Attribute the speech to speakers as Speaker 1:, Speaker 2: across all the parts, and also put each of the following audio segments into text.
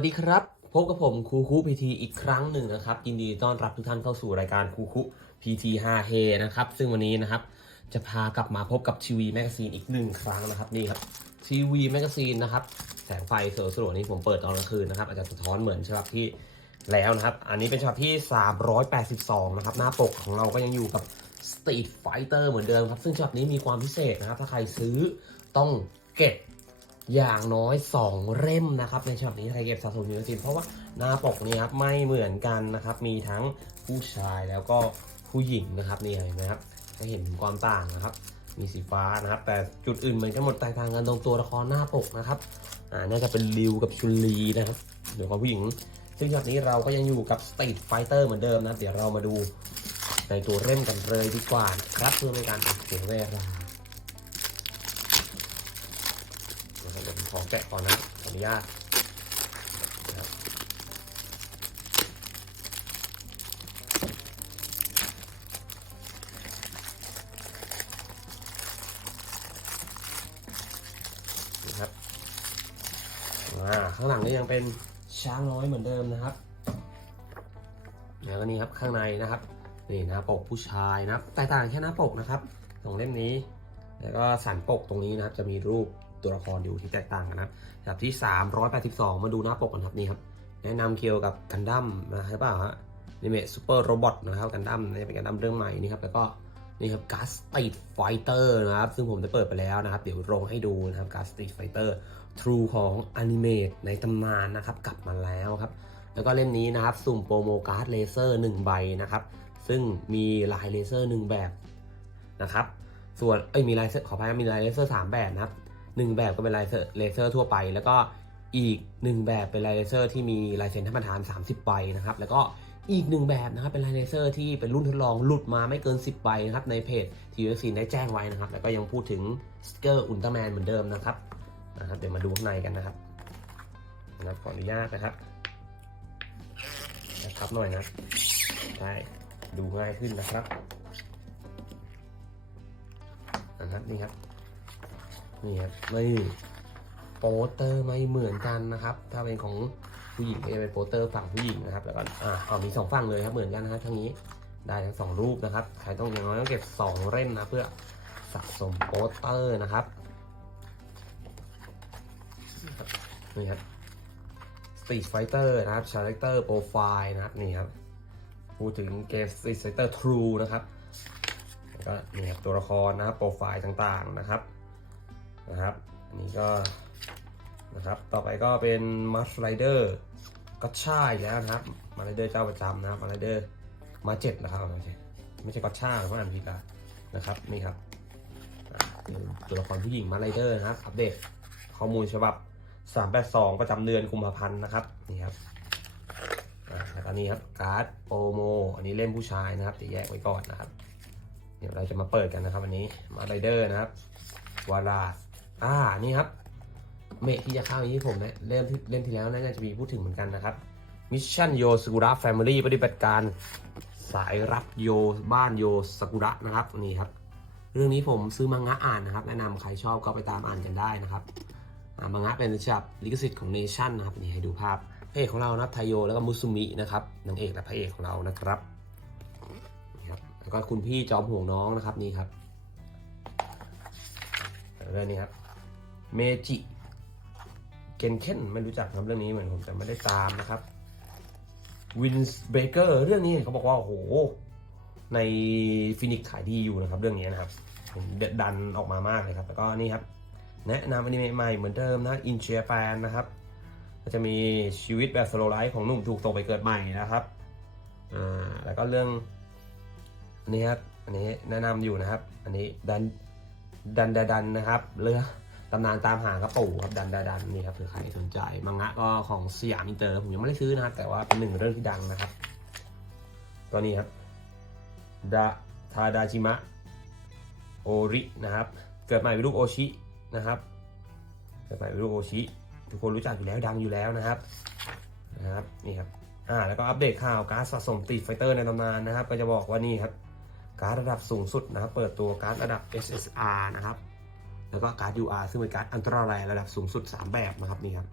Speaker 1: วัสดีครับ พบกับผมครูคุพีทีอีกครั้งหนึ่งนะครับ ยินดีต้อนรับทุกท่านเข้าสู่รายการครูคุพีทีฮาเฮนะครับ ซึ่งวันนี้นะครับ จะพากลับมาพบกับทีวีแมกซีนอีกหนึ่งครั้งนะครับ นี่ครับทีวีแมกซีนนะครับ แสงไฟสลัวๆนี้ผมเปิดตอนกลางคืนนะครับ อาจจะสะท้อนเหมือนฉบับที่แล้วนะครับ อันนี้เป็นฉบับที่ 382 นะครับ หน้าปกของเราก็ยังอยู่กับ Street Fighter เหมือนเดิมครับ ซึ่งฉบับนี้มีความพิเศษนะครับ ถ้าใครซื้อต้องเก็บ อย่างน้อย 2 เล่มนะครับในฉบับนี้ใครเก็บสะสมอยู่ในสินเพราะว่าหน้าปกนี้ครับไม่เหมือนกันนะครับ มีทั้งผู้ชายแล้วก็ผู้หญิงนะครับนี่เห็นไหมครับจะเห็นถึงความต่างนะครับ มีสีฟ้านะครับ แต่จุดอื่นเหมือนกันหมดแตกต่างกันตรงตัวละครหน้าปกนะครับอ่าน่าจะเป็นริวกับชุลีนะครับเดี๋ยวกับผู้หญิง ซึ่งฉบับนี้เราก็ยังอยู่กับ Street Fighter เหมือนเดิมนะเดี๋ยวเรามาดูในตัวเล่มกันเลยดีกว่าครับเพื่อไม่ให้การเสียเวลา ขอแกะก่อนนะขออนุญาตนะครับอ่าข้างหลังก็ยังเป็นช้างน้อยเหมือนเดิมนะครับแล้วก็นี่ครับข้างในนะครับนี่หน้าปกผู้ชายนะครับแตกต่างแค่หน้าปกนะครับสองเล่มนี้ แล้วก็สันปกตรงนี้นะครับจะมีรูป ตัวละครอยู่ที่แตกต่างกันนะครับแบบที่ 382 มาดูหน้าปกกันครับนี่ครับ แนะนำเกี่ยวกับกันดั้มนะใช่ป่าฮะนิเมะซูเปอร์โรบอทนะครับกันดั้มนี่เป็นกันดั้มเรื่องใหม่นี่ครับแล้วก็นี่ครับการสตีดไฟเตอร์นะครับ ซึ่งผมได้เปิดไปแล้วนะครับ เดี๋ยวลงให้ดูนะครับการสตีดไฟเตอร์ทรูของอนิเมตในตำนานนะครับ กลับมาแล้วครับ แล้วก็เล่มนี้นะครับ สุ่มโปรโมการ์ดเลเซอร์ 1 ใบนะครับ ซึ่งมีลายเลเซอร์ 1 แบบนะครับ ส่วนเอ้ยมีลายขออภัยนะมีลายเลเซอร์สามแบบนะครับ หนึ่งแบบก็เป็นลายเลเซอร์ทั่วไป แล้วก็อีกหนึ่งแบบเป็นลายเลเซอร์ที่มีลายเซ็นท่านประธาน 30ใบนะครับ แล้วก็อีกหนึ่งแบบนะครับเป็นลายเลเซอร์ที่เป็นรุ่นทดลองหลุดมาไม่เกิน 10ใบนะครับในเพจทีวีซีได้แจ้งไว้นะครับ แล้วก็ยังพูดถึงสติกเกอร์อุลตร้าแมนเหมือนเดิมนะครับนะครับ เดี๋ยวมาดูข้างในกันนะครับนะครับขออนุญาตนะครับนะครับหน่อยนะใช่ดูง่ายขึ้นนะครับนะครับนี่ครับ นี่ครับนี่โปสเตอร์ไม่เหมือนกันนะครับ ถ้าเป็นของผู้หญิงจะเป็นโปสเตอร์ฝั่งผู้หญิงนะครับ แล้วก็อ่าเอามีสองฝั่งเลยครับเหมือนกันนะครับทั้งนี้ได้ทั้งสองรูปนะครับใครต้องอย่างน้อยต้องเก็บสองเล่มนะเพื่อสะสมโปสเตอร์นะครับนี่ครับ Street Fighter นะครับ Character Profile นะครับนี่ครับพูดถึงเกม Street Fighter True นะครับแล้วก็นี่ครับตัวละครนะครับโปรไฟล์ต่างๆนะครับ นะครับ อันนี้ก็นะครับ ต่อไปก็เป็นมัสไรเดอร์ก็ช่าอีกแล้วนะครับมาไรเดอร์เจ้าประจำนะครับมาไรเดอร์มาเจ็ดนะครับไม่ใช่ไม่ใช่ก็ช่าหรือว่าอ่านผิดอะนะครับนี่ครับตัวละครผู้หญิงมาไรเดอร์นะครับอัปเดตข้อมูลฉบับ 382 ประจำเดือนกุมภาพันธ์นะครับนี่ครับอ่าแล้วก็นี่ครับการ์ดโปรโมอันนี้เล่มผู้ชายนะครับจะแยกไว้ก่อนนะครับ เดี๋ยวเราจะมาเปิดกันนะครับวันนี้มาไรเดอร์นะครับวาราส อ่านี่ครับ เมทที่จะเข้าอย่างที่ผมเนี่ยเล่มที่เล่มที่แล้วน่าจะมีพูดถึงเหมือนกันนะครับมิชชั่นโยสกุระแฟมิลี่ปฏิบัติการสายรับโยบ้านโยสกุระนะครับนี่ครับ เรื่องนี้ผมซื้อมังงะอ่านนะครับ แนะนำใครชอบก็ไปตามอ่านกันได้นะครับมังงะเป็นฉบับลิขสิทธิ์ของเนชั่นนะครับนี่ให้ดูภาพพระเอกของเรานะไทโยแล้วก็มุสุมินะครับนางเอกและพระเอกของเรานะครับนี่ครับแล้วก็คุณพี่จอมห่วงน้องนะครับนี่ครับแล้วก็นี่ครับ เมจิเกนเคนไม่รู้จักครับเรื่องนี้เหมือนผมจะไม่ได้ตามนะครับวินส์เบเกอร์เรื่องนี้เขาบอกว่าโอ้โหในฟินิกขายดีอยู่นะครับ เรื่องนี้นะครับเด็ดดันออกมามากเลยครับ แล้วก็นี่ครับ แนะนำอนิเมะใหม่เหมือนเดิมนะอินเชียแปนนะครับ ก็จะมีชีวิตแบบสโลไลฟ์ของหนุ่มถูกส่งไปเกิดใหม่นะครับอ่าแล้วก็เรื่องอันนี้ครับอันนี้แนะนำอยู่นะครับ อันนี้ดันดันดาดันนะครับเรือ ตำนานตามหากระปู่ครับดันดาดันนี่ครับเผื่อใครสนใจมังงะก็ของสยามอินเตอร์ผมยังไม่ได้ซื้อนะครับแต่ว่าเป็นหนึ่งเรื่องที่ดังนะครับก็นี่ครับดาทาดาจิมะโอรินะครับ เกิดใหม่เป็นลูกโอชินะครับ เกิดใหม่เป็นลูกโอชิ ทุกคนรู้จักอยู่แล้วดังอยู่แล้วนะครับนะครับนี่ครับอ่าแล้วก็อัปเดตข่าวการสะสมตีไฟเตอร์ในตำนานนะครับ ก็จะบอกว่านี่ครับการระดับสูงสุดนะครับ เปิดตัวการระดับ SSR นะครับ แล้วก็การ์ด UR ซึ่งเป็นการ์ดอันตรายระดับสูงสุด 3 แบบนะครับนี่ครับ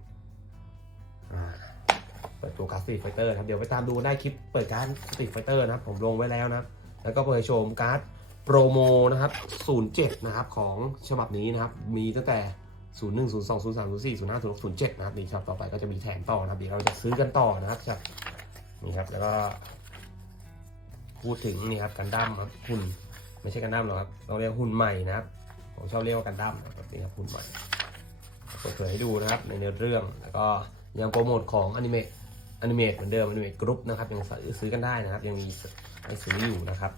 Speaker 1: เปิดตัวการ์ดสตรีทไฟเตอร์ครับเดี๋ยวไปตามดูได้คลิปเปิดการ์ดสตรีทไฟเตอร์นะครับผมลงไว้แล้วนะแล้วก็เปิดโชมการ์ดโปรโมนะครับ 07 นะครับของฉบับนี้นะครับ มีตั้งแต่ 01 02 03 04 05 06 07 นะครับนี่ครับต่อไปก็จะมีแถมต่อนะครับเดี๋ยวเราจะซื้อกันต่อนะครับจากนี่ครับแล้วก็พูดถึงนี่ครับกันดั้มครับหุ่นไม่ใช่กันดั้มหรอกครับเราเรียกหุ่นใหม่นะครับ ผมชอบเรียกว่ากันดั้มนะครับนี่ครับหุ่นใหม่เปิดเผยให้ดูนะครับในเนื้อเรื่องแล้วก็ยังโปรโมทของอนิเมะอนิเมะเหมือนเดิมอนิเมะกรุ๊ปนะครับยังซื้อกันได้นะครับ ยังมีให้ซื้ออยู่นะครับ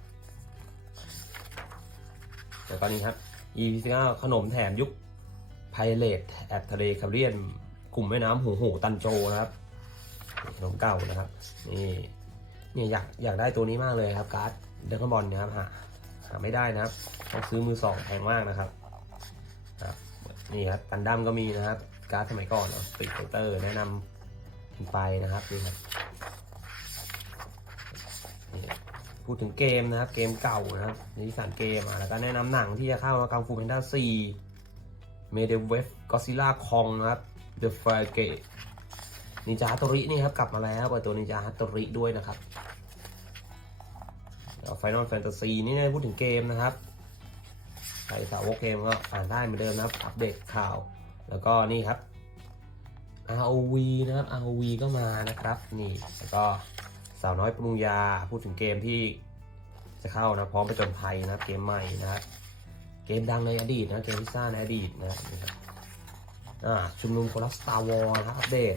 Speaker 1: แล้วก็นี่ครับ e p 9ขนมแถมยุคไพเรตแอบทะเลคาเรียน กลุ่มแม่น้ำหูหูตันโจนะครับขนมเก่านะครับนี่เนี่ยอยากอยากได้ตัวนี้มากเลยครับการ์ดเดคอนบอลนะครับหา หาไม่ได้นะครับต้องซื้อมือสองแพงมากนะครับครับนี่ครับกันดั้มก็มีนะครับการ์ดสมัยก่อนเนาะปีดเตอร์แนะนำไปนะครับนี่ครับพูดถึงเกมนะครับเกมเก่านะครับนิสานเกมแล้วก็แนะนำหนังที่จะเข้ามากังฟูแพนด้า4เมเดเวฟก็ซิล่าคองนะครับ The f r i g a t e นินจาฮัตโตรินี่ครับกลับมาแล้วเปิดตัวนินจาฮัตโตริด้วยนะครับ แล้ว Final Fantasy นี่นี่พูดถึงเกมนะครับใครสาวกเกมก็อ่านได้เหมือนเดิมนะครับ อัปเดตข่าว แล้วก็นี่ครับ ROV นะครับ ROV ก็มานะครับ นี่แล้วก็สาวน้อยปรุงยาพูดถึงเกมที่จะเข้านะพร้อมไปจนภัยนะเกมใหม่นะครับเกมดังในอดีตนะเกมที่สร้าในอดีตนะครับอ่าชุมนุมคนรักสตาร์วอลนะอัปเดต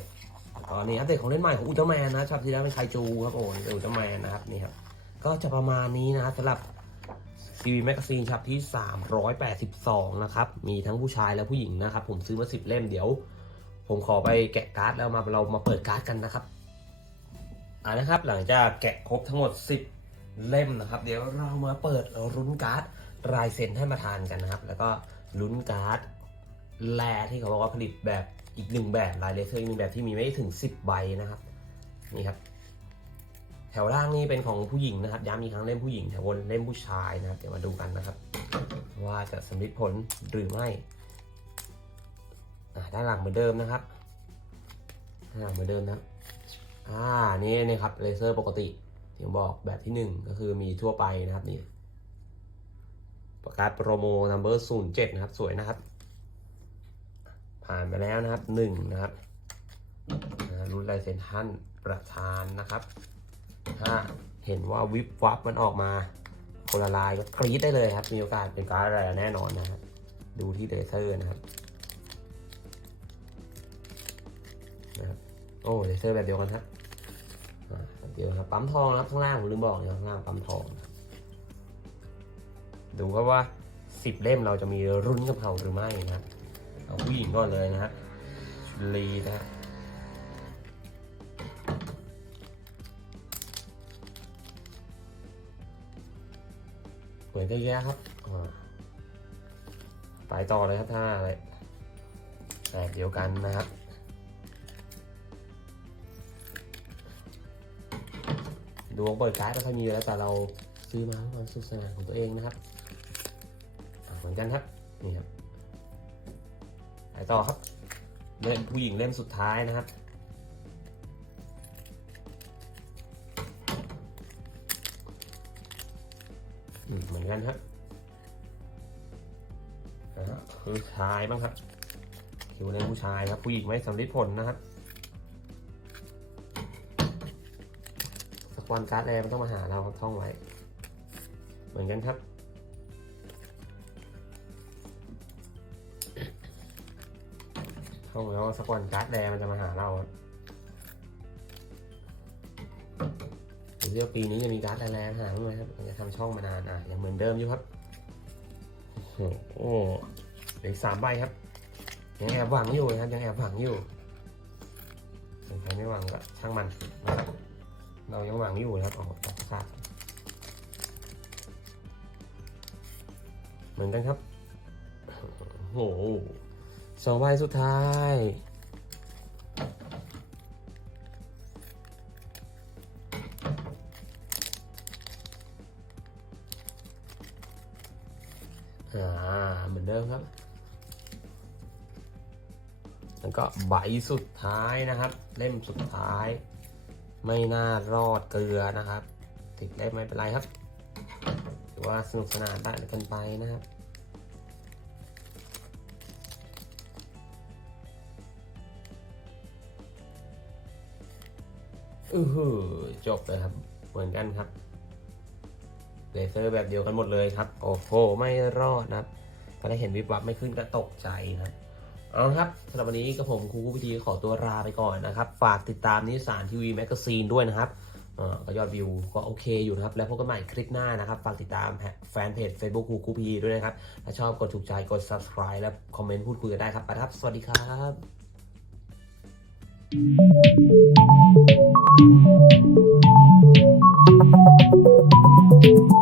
Speaker 1: แล้วก็นี่อัปเดตของเล่นใหม่ของอุลตร้าแมนนะชอบที่แล้วเป็นไคจูครับโอ้ยอุลตร้าแมนนะครับนี่ครับ ก็จะประมาณนี้นะครับสำหรับทีวีแมกกาซีนฉบับที่ 382 นะครับ มีทั้งผู้ชายและผู้หญิงนะครับ ผมซื้อมา 10 เล่มเดี๋ยว ผมขอไปแกะการ์ดแล้วมาเรามาเปิดการ์ดกันนะครับอ่านะครับ หลังจากแกะครบทั้งหมด 10 เล่มนะครับ เดี๋ยวเรามาเปิดลุ้นการ์ดรายเซ็นให้มาทานกันนะครับ แล้วก็ลุ้นการ์ดแลที่เขาบอกว่าผลิตแบบอีกหนึ่งแบบลายเลเซอร์อีกหนึ่งแบบที่มีไม่ถึง 10 ใบนะครับ นี่ครับ แถวล่างนี่เป็นของผู้หญิงนะครับย้ำอีกครั้งเล่มผู้หญิงแถวบนเล่มผู้ชายนะครับเดี๋ยวมาดูกันนะครับ ว่าจะสำเร็จผลหรือไม่ด้านหลังเหมือนเดิมนะครับด้านหลังเหมือนเดิมนะครับอ่านี่นี่ครับเลเซอร์ปกติที่ผมบอกแบบที่หนึ่งก็คือมีทั่วไปนะครับนี่ประกาศโปรโมนัมเบอร์ศูนย์เจ็ดนะครับ สวยนะครับ ผ่านไปแล้วนะครับหนึ่งนะครับรุ่นลายเซ็นท่านประธานนะครับ ถ้าเห็นว่าวิบวับมันออกมาคนละลายก็กรีดได้เลยครับ มีโอกาสเป็นการอะไรแน่นอนนะครับดูที่เลเซอร์นะครับนะครับโอ้เลเซอร์แบบเดียวกันครับเดียวครับปั๊มทองนะครับข้างล่างผมลืมบอกนะข้างล่างปั๊มทองนะดูครับว่าสิบเล่มเราจะมีรุ่นกับเขาหรือไม่นะครับเอาผู้หญิงก่อนเลยนะฮะชุลีนะฮะ เหมือนจะแย่ครับไปต่อเลยครับถ้าอะไรแบบเดียวกันนะครับดวงเปิดการ์ดก็ค่อยมีแล้วแต่เราซื้อมาเพื่อความสนุขสนานของตัวเองนะครับเหมือนกันครับนี่ครับไปต่อครับเล่มผู้หญิงเล่มสุดท้ายนะครับ เหมือนกันครับนะผู้ชายบ้างครับคิวเล่นผู้ชายครับ ผู้หญิงไม่สำลิดผลนะครับสักวันการ์ดแอร์มันต้องมาหาเราครับท่องไว้ เหมือนกันครับท่องไว้ว่าสักวันการ์ดแดงมันจะมาหาเราครับ เดี๋ยวเรื่องปีนี้จะมีการ์ดแรงๆหาบ้างไหมครับมันจะทำช่องมานานอะยังเหมือนเดิมอยู่ครับโอ้โหเหลืออกสามใบครับยังแอบหวังอยู่นะครับยังแอบหวังอยู่ส่วนใครไม่หวังก็ช่างมันนะครับเรายังหวังอยู่นะครับออกจากคาดเหมือนกันครับโอ้โหสองใบสุดท้าย อ่าเหมือนเดิมครับ แล้วก็ใบสุดท้ายนะครับ เล่มสุดท้าย ไม่น่ารอดเกลือนะครับ ติดได้ไม่เป็นไรครับถือว่าสนุกสนานได้กันไปนะครับอือหือจบเลยครับ เหมือนกันครับ เลเซอร์แบบเดียวกันหมดเลยครับ โอ้โห ไม่รอดนะครับก็ได้เห็นวิบวับไม่ขึ้นก็ตกใจนะครับเอาละครับสำหรับวันนี้กับผมครูวิธีขอตัวลาไปก่อนนะครับ ฝากติดตามนิสานทีวีแมกกาซีนด้วยนะครับก็ยอดวิวก็โอเคอยู่นะครับ แล้วพบกันใหม่คลิปหน้านะครับ ฝากติดตามแฟนเพจ Facebook ครูครูพีด้วยนะครับ ถ้าชอบกดถูกใจกด subscribe และคอมเมนต์พูดคุยกันได้ครับไปครับ สวัสดีครับ